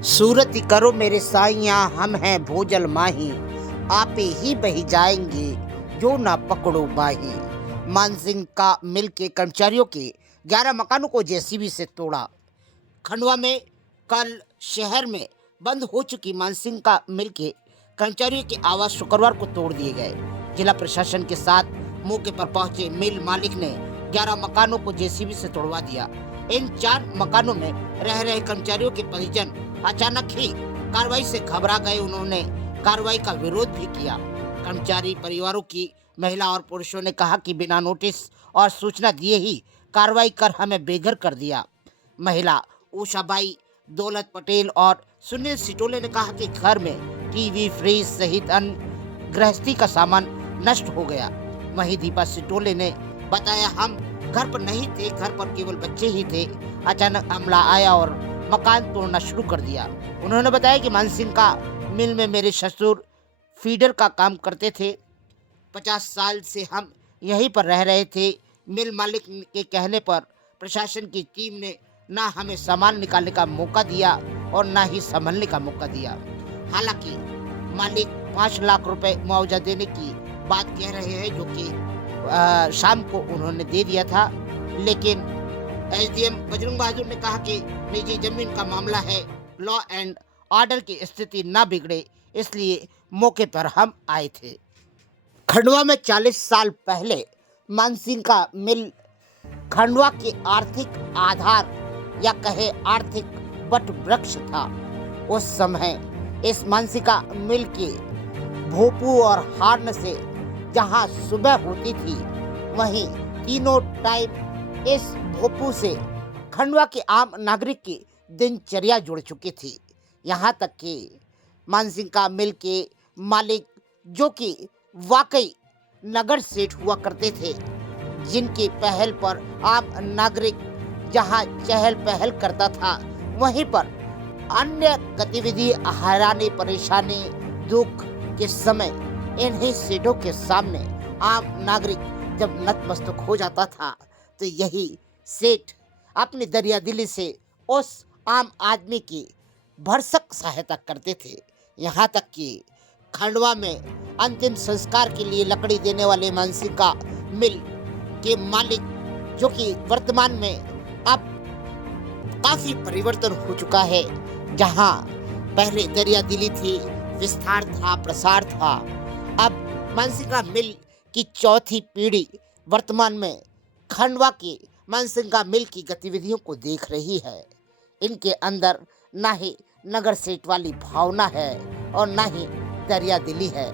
सूरत करो मेरे साइयाँ हम हैं भोजल माही, आपे ही बही जाएंगे जो ना पकड़ो बाही। मानसिंह का मिल के कर्मचारियों के 11 मकानों को जेसीबी से तोड़ा। खंडवा में कल शहर में बंद हो चुकी मानसिंह का मिल के कर्मचारियों के आवास शुक्रवार को तोड़ दिए गए। जिला प्रशासन के साथ मौके पर पहुंचे मिल मालिक ने 11 मकानों को जेसीबी से तोड़वा दिया। इन 4 मकानों में रह रहे कर्मचारियों के परिजन अचानक ही कार्रवाई से घबरा गए। उन्होंने कार्रवाई का विरोध भी किया। कर्मचारी परिवारों की महिला और पुरुषों ने कहा कि बिना नोटिस और सूचना दिए ही कार्रवाई कर हमें बेघर कर दिया। महिला उषाबाई, दौलत पटेल और सुनील सिटोले ने कहा कि घर में टीवी, फ्रिज सहित अन्य गृहस्थी का सामान नष्ट हो गया। वहीं दीपा सिटोले ने बताया, हम घर पर नहीं थे, घर पर केवल बच्चे ही थे। अचानक अमला आया और मकान तोड़ना शुरू कर दिया। उन्होंने बताया कि मानसिंह का मिल में मेरे ससुर फीडर का काम करते थे। 50 साल से हम यहीं पर रह रहे थे। मिल मालिक के कहने पर प्रशासन की टीम ने ना हमें सामान निकालने का मौका दिया और ना ही संभलने का मौका दिया। हालांकि मालिक 5 लाख रुपए मुआवजा देने की बात कह रहे हैं, जो कि शाम को उन्होंने दे दिया था। लेकिन एसडीएम बजरंग बहादुर ने कहा कि निजी जमीन का मामला है, लॉ एंड ऑर्डर की स्थिति ना बिगड़े, इसलिए मौके पर हम आए थे। खंडवा में 40 साल पहले मानसिंह का मिल खंडवा के आर्थिक आधार या कहे आर्थिक वट वृक्ष था। उस समय इस मानसिंह का मिल के भोपू और हार्न से जहां सुबह होती थी, वहीं तीनों टाइम इस भोपू से खंडवा के आम नागरिक की दिनचर्या जुड़ चुकी थी। यहाँ तक कि मानसिंह का मिल के मालिक, जो कि वाकई नगर सेठ हुआ करते थे, जिनकी पहल पर आम नागरिक जहाँ चहल पहल करता था, वहीं पर अन्य गतिविधि, हैरानी, परेशानी, दुख के समय इन्हीं सेठों के सामने आम नागरिक जब नतमस्तक हो जाता था, तो यही सेठ अपनी दरियादिली से उस आम आदमी की भरसक सहायता करते थे। यहाँ तक कि खंडवा में अंतिम संस्कार के लिए लकड़ी देने वाले मानसिंह का मिल के मालिक, जो कि वर्तमान में अब काफी परिवर्तन हो चुका है। जहाँ पहले दरियादिली थी, विस्तार था, प्रसार था, अब मानसिंह का मिल की चौथी पीढ़ी वर्तमान में खंडवा के मानसिंह का मिल की गतिविधियों को देख रही है। इनके अंदर ना ही नगर सेठ वाली भावना है और ना ही दरियादिली है।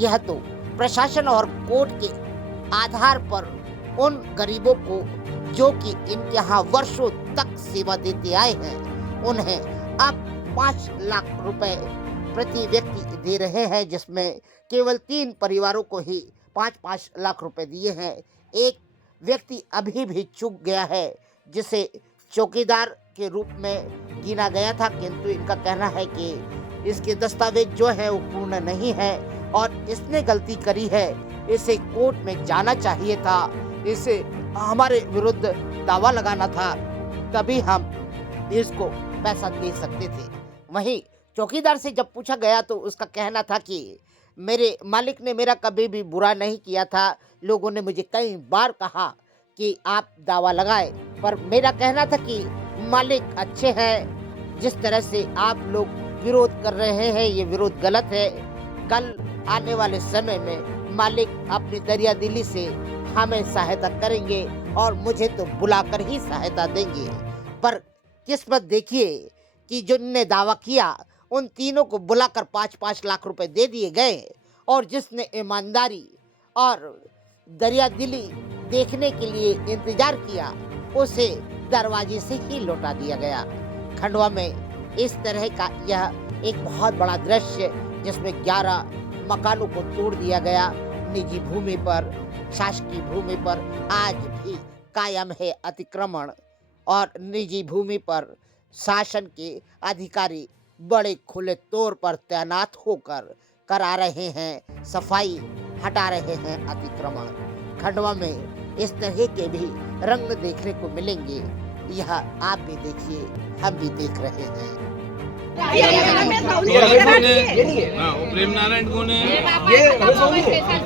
यह तो प्रशासन और कोर्ट के आधार पर उन गरीबों को, जो कि इनके यहाँ वर्षों तक सेवा देते आए हैं, उन्हें अब 5 लाख रुपए प्रति व्यक्ति दे रहे हैं, जिसमें केवल 3 परिवारों को ही 5-5 लाख रुपए दिए हैं। एक व्यक्ति अभी भी चूक गया है, जिसे चौकीदार के रूप में गिना गया था, किंतु इनका कहना है कि इसके दस्तावेज जो है वो पूर्ण नहीं है और इसने गलती करी है, इसे कोर्ट में जाना चाहिए था, इसे हमारे विरुद्ध दावा लगाना था, तभी हम इसको पैसा दे सकते थे। वहीं चौकीदार से जब पूछा गया तो उसका कहना था कि मेरे मालिक ने मेरा कभी भी बुरा नहीं किया था। लोगों ने मुझे कई बार कहा कि आप दावा लगाएं, पर मेरा कहना था कि मालिक अच्छे हैं। जिस तरह से आप लोग विरोध कर रहे हैं, ये विरोध गलत है। कल आने वाले समय में मालिक अपनी दरियादिली से हमें सहायता करेंगे और मुझे तो बुलाकर ही सहायता देंगे। पर किस्मत देखिए कि जिनने दावा किया, उन तीनों को बुलाकर 5-5 लाख रुपए दे दिए गए और जिसने ईमानदारी और दरियादिली देखने के लिए इंतजार किया, उसे दरवाजे से ही लौटा दिया गया। खंडवा में इस तरह का यह एक बहुत बड़ा दृश्य, जिसमें 11 मकानों को तोड़ दिया गया। निजी भूमि पर, शासकीय भूमि पर आज भी कायम है अतिक्रमण और निजी भूमि पर शासन के अधिकारी बड़े खुले तौर पर तैनात होकर करा रहे हैं सफाई, हटा रहे हैं अतिक्रमण। खंडवा में इस तरह के भी रंग देखने को मिलेंगे। यह आप भी देखिए, हम भी देख रहे हैं। प्रेम नारायण कौन है? ये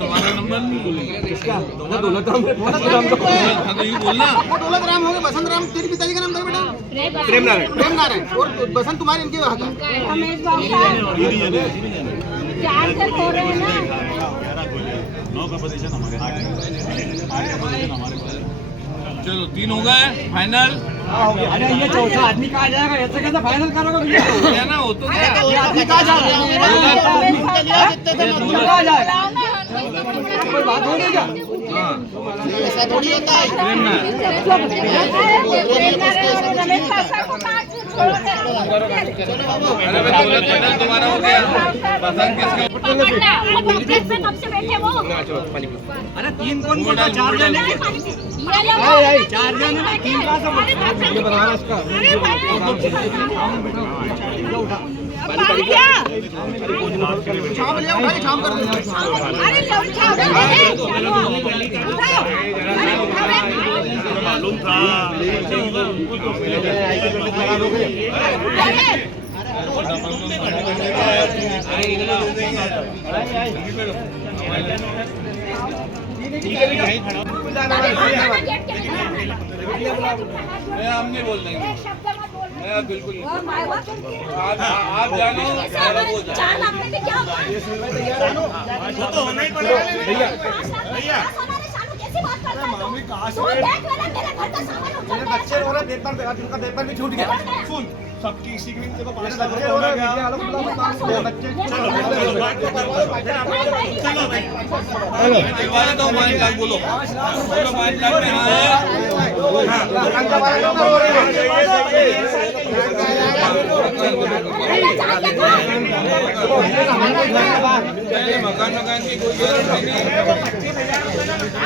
तुम्हारा नंबर नहीं दौलत राम तो यूँ बोलना। दौलत राम हो गए, बसंत राम तेरे पिताजी का नाम था बेटा? प्रेम नारायण और बसंत तुम्हारे इनके वहाँ का? रमेश बाबू साहब 4 से हो रहे हैं ना। 9 का पोजीशन हमारे 8 का पोजीशन हमारे पास। चलो 3 हो गए फाइनल। अरे ये चौथा आदमी कहाँ जाएगा? ऐसे कैसे फाइनल करोगे भैया? क्या ना हो तो क्या? ये आदमी कहाँ जा रहा है? कहाँ जाएगा? कोई बात हो रही क्या? ऐसा थोड़ी होता है। प्रेम नारायण। रमेश पासा को काट छोड़ो। अरे भाई दौलत पटेल तुम्हारा हो गया। बसंत किसका? पकड़ना वो कांग्रेस में कब से बैठे वो? अरे 3 कौन बोल रहा है? 4 जने ये लोग 4 जने ना 3 का सब ये बनाना इसका शाम ले उठाइए, शाम कर दो। अरे लौटा मालूम था। मैं हम नहीं बोल देंगे। शब्द मत बोल। मैं बिल्कुल नहीं। और मायवा तुम आप जानो सारा वो जानो। 4 लाख में क्या होगा? वो तो होना ही पड़ेगा भैया। भैया कैसी बात करता है तू? तू देख लेना मेरे घर का सामान उठा मेरे बच्चे हो रहे पेपर पे, आज उनका पेपर भी छूट गया। सुन सबकी सीखने को 5 लाख बच्चे रुपए हो हो रहे गया। चलो भाई दिलवाने दो 5 लाख बोलो। बोलो 5 लाख में हाँ। पहले मकान की कोई गारंटी नहीं।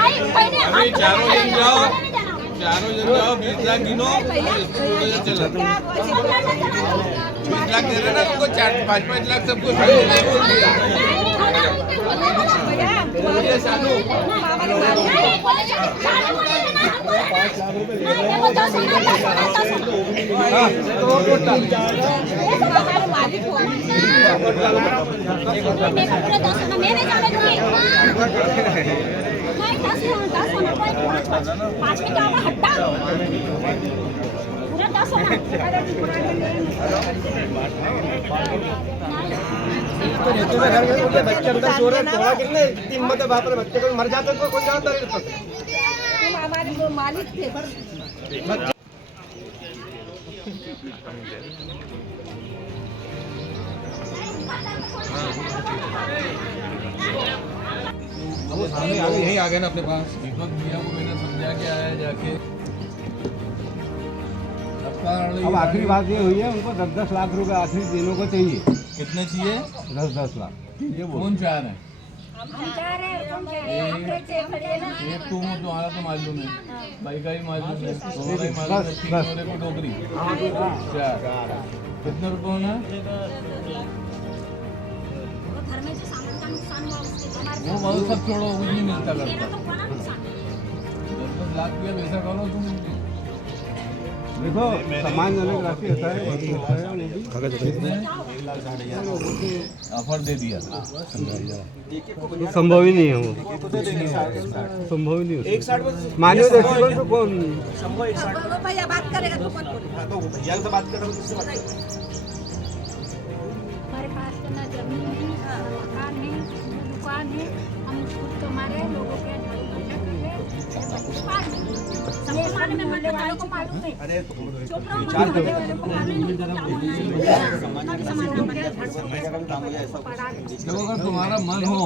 आई पहले अभी आप चारों जन जाओ, नहीं जाना। चारों जन जाओ 20 लाख गिनो। चलो 20 लाख दे रहे ना तुमको 4-5 लाख सबको नहीं बोल दिया। पाँच में क्या होगा हट्टा पूरा 10 होना। बच्चे अंदर सो रहे, थोड़ा गिरने इतनी हिम्मत है बाप रे, बच्चे को मर जाते तो कोई जानता नहीं। तुम हमारे जो मालिक थे वो सामने आगे यहीं आ गए ना अपने पास। दीपक भैया को मैंने समझा के आया जाके। अब आखिरी बात ये हुई है, उनको 10-10 लाख रुपए आखिरी दिनों को चाहिए। कितने चाहिए? 10-10 लाख। ये बोल कौन चाह रहे हैं? हम चाह रहे हैं तुम कह रहे हैं हम रेट से खड़े हैं ना। एक तुम हो तुम्हारा तो मालूम है, भाई का ही मालूम है, तुम्हारा ही मालूम है। 3 जोड़े को टोकरी 4 कितने रुपए होना? वो घर में जो सामान का नुकसान हुआ उसके हमारे वो बहुत सब छोड़ो, कुछ नहीं मिलता देना करता। तो हुआ ना नुकसान। 10-10 लाख रुपया वैसा करो तुम। देखो सामान जाने की राशि होता है, ऑफर दे दिया। संभव ही नहीं है वो, संभव ही नहीं होता। मानव दृष्टिकोण तो कौन वो भैया बात करेगा तो कौन बोलेगा? हमारे पास तो ना जमीन है ना मकान है ना दुकान है। हम खुद कमारे लोगों के सामान में मरने वालों को मालूम है। चुप रहो, मरने वालों को मालूम है। देखो अगर तुम्हारा मन हो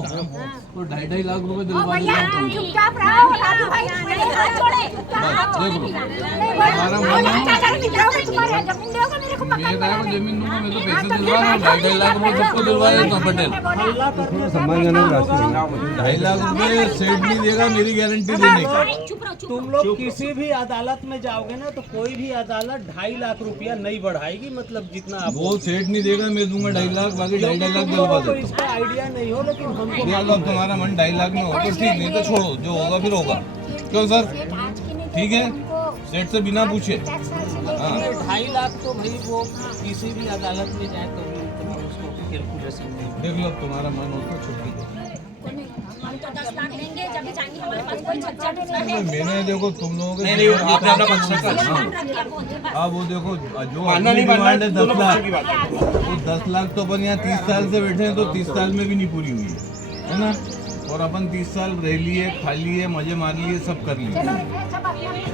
तो 2.5 लाख रुपए दिलवा भैया दूंगा। तुम चुपचाप रहो। राजू भाई मेरे हाथ छोड़े। तुम्हारा मन हो तुम्हारे जमीन दोगे मेरे को मैं कहा जमीन दूंगा, मैं तो पैसे दिलवा रहा हूँ। 2.5 लाख रुपए सबको दिलवा देता हूँ पटेल। सम्मान जाने की राशि है। 2.5 लाख रुपए सेठ नहीं देगा, मेरी गारंटी देने की। चुप रहो चुप तुम लोग किसी भी अदालत में जाओगे ना तो कोई भी अदालत 2.5 लाख रुपया नहीं बढ़ाएगी, मतलब जितना आप वो सेठ नहीं देगा, मैं दूंगा 2.5 लाख, बाकी 2.5 लाख दिलवा तो देता इसका आइडिया नहीं हो, लेकिन हमको हूँ। अब तुम्हारा मन 2.5 लाख में हो तो ठीक, नहीं तो छोड़ो, जो होगा फिर होगा। क्यों सर? ठीक है? सेठ से बिना पूछे। हाँ। 2.5 लाख तो भाई वो किसी भी अदालत में जाए तो भी तो उसको कैलकुलेशन नहीं। देख लो तुम्हारा मन हो तो छुट्टी दो। हम तो 10 लाख लेंगे जब भी जाएंगे हमारे पास कोई छज्जा नहीं है। मैंने देखो तुम लोगों के नहीं, आपने अपना पक्ष रखा। अब वो देखो जो अपनी डिमांड है 10 लाख, तो 10 लाख तो अपन यहाँ 30 साल से बैठे हैं, तो 30 साल में भी नहीं पूरी हुई है ना। और अपन 30 साल रह लिए, खा लिए, मजे मार लिए, सब कर लिए।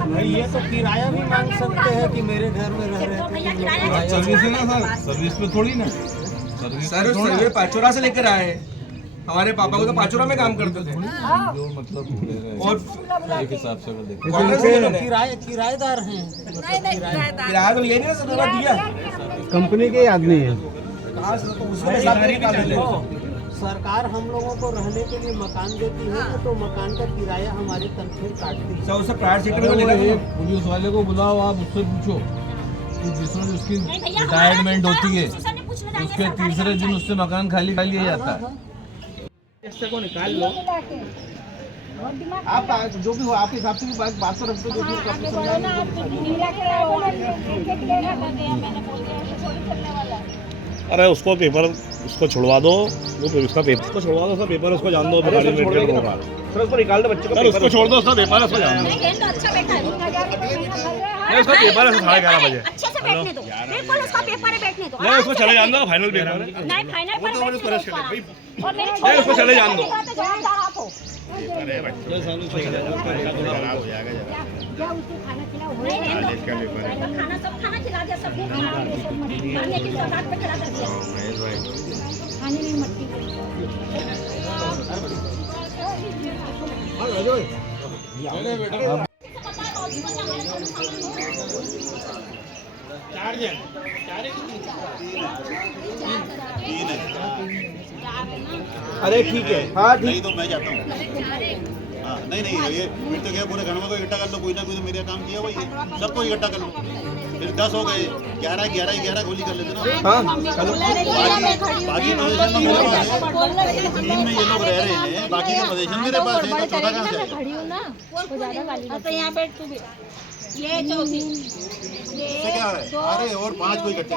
भाई ये तो किराया भी मांग सकते हैं कि मेरे घर में रह रहे थे। सर्विस है ना सर, सर्विस पे थोड़ी ना। सर्विस सर सर्वे पाचोरा से लेकर आए, हमारे पापा को तो पाचोरा में काम करते थे। जो मतलब ले रहे हैं, और एक हिसाब से अगर देखें किराएदार हैं। किराया तो ये नहीं सर दिया कंपनी के आदमी है। कहाँ से तो उसमें हिसाब नहीं निकाले। सरकार हम लोगों को रहने के लिए मकान देती है तो मकान का किराया हमारे तनख्वाह काटती है। सर उससे प्राइवेट सेक्टर में अरे लेना वो चाहिए। एक पुलिस वाले को बुलाओ, आप उससे पूछो कि जिसमें उसकी रिटायरमेंट होती है उसके तीसरे दिन उससे मकान खाली खा लिया जाता है। इससे को निकाल लो। आप जो भी हो आपके हिसाब से भी बात तो रखते जो भी आगे बढ़ो ना, आप नीला के एक लेना कर दिया मैंने, बोल दिया ऐसे थोड़ी चलने वाला है। अरे उसको पेपर उसको छुड़वा दो, वो उसका पेपर उसको छुड़वा दो, उसका पेपर उसको जान दो। सर उसको निकाल दो, बच्चे को उसको छोड़ दो, उसका पेपर उसको जान दो। नहीं गेंद तो अच्छा बैठा है, 3000 रुपए महीना भर रहे हैं। नहीं उसका पेपर है 11:30 बजे। अच्छे से बैठने दो, बिल्कुल उसका पेपर है, बैठने दो। नहीं उसको चले जान दो, फाइनल पेपर है। नहीं फाइनल पर बैठने दो उसको। और मेरे नहीं उसको चले जान दो। जवाबदार आप हो। अरे बच्चे खराब हो जाएगा जरा। क्या उसको खाना खिलाओ? नहीं खाना सब खाना खिला दिया, सबको खाना खाने की सौगात पे खड़ा कर दिया। खाने में मट्टी अरे ठीक है, हाँ ठीक। नहीं तो मैं जाता हूँ। हाँ नहीं ये फिर तो क्या पूरे घर में को इकट्ठा कर लो, कोई ना कोई तो मेरा काम किया वही है, सबको इकट्ठा कर लो। फिर 10 हो गए, 11 गोली कर लेते ना। हाँ चलो बाकी पोजीशन तो मेरे पास है, टीम में ये लोग रह रहे हैं, बाकी के पोजीशन मेरे पास है, तो चौथा कहाँ से आएगा? खड़ी हूँ ना, वो ज्यादा गाली। तो यहाँ बैठ तू भी। ये चौथी इससे क्या है? अरे और 5 को इकट्ठे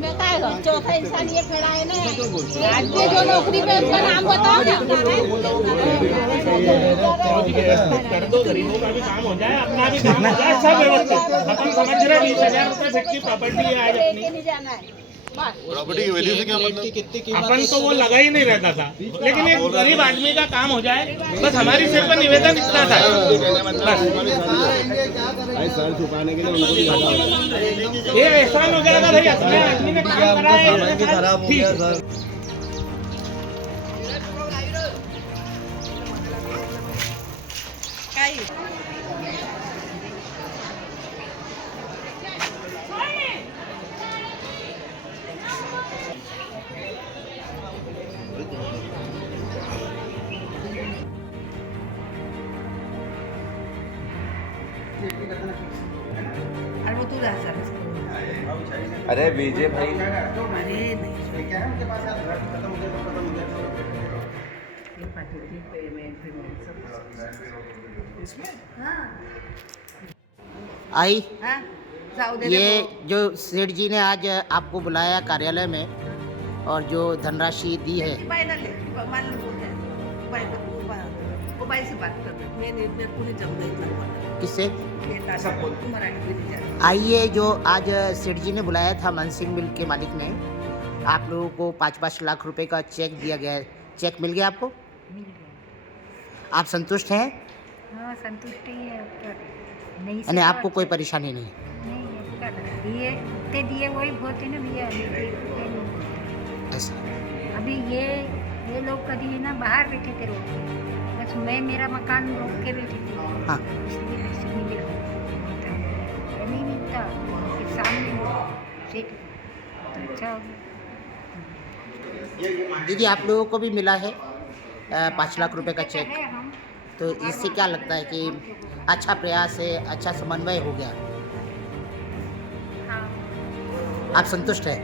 मैं कहेगा चौथा इंसान ये खड़ा है ना, आज के जो नौकरी पे उसका नाम बताओ ना। कर दो, गरीबों का भी काम हो जाए, अपना भी काम हो जाए, सब व्यवस्थित। अपन समझ रहे 20,000 रुपए फिट की प्रॉपर्टी है आज अपनी। नहीं जाना है प्रॉपर्टी की वैल्यू से क्या मतलब? अपन तो वो लगा ही नहीं रहता था, लेकिन एक गरीब आदमी का काम हो जाए, बस हमारी सिर्फ पर निवेदन इतना था। सर छुपाने के लिए ये एहसान हो जाएगा भाई, अपने आदमी ने काम करा है, ठीक। अरे विजय भाई आई ये जो सेठ जी ने आज आपको बुलाया कार्यालय में और जो धनराशि दी है, किससे आइए जो आज सेठ जी ने बुलाया था मानसिंह मिल के मालिक ने, आप लोगों को 5-5 लाख रुपए का चेक दिया गया है। चेक मिल गया आपको? मिल गया। आप संतुष्ट हैं? हाँ संतुष्टि है, नहीं यानी आपको कोई परेशानी नहीं? दिए ते दिए वही बहुत है ना भैया। ऐसा अभी ये लोग कभी ना बाहर बैठे थे रोड पे, बस मैं मेरा मकान रोक के बैठी थी। हाँ इसलिए पैसे मिले नहीं मिलता फिर सामने सेठ तो अच्छा हो गया। दीदी आप लोगों को भी मिला है 5 लाख रुपए का चेक, है हम तो इससे क्या लगता है कि अच्छा प्रयास है, अच्छा समन्वय हो गया? हाँ आप संतुष्ट हैं?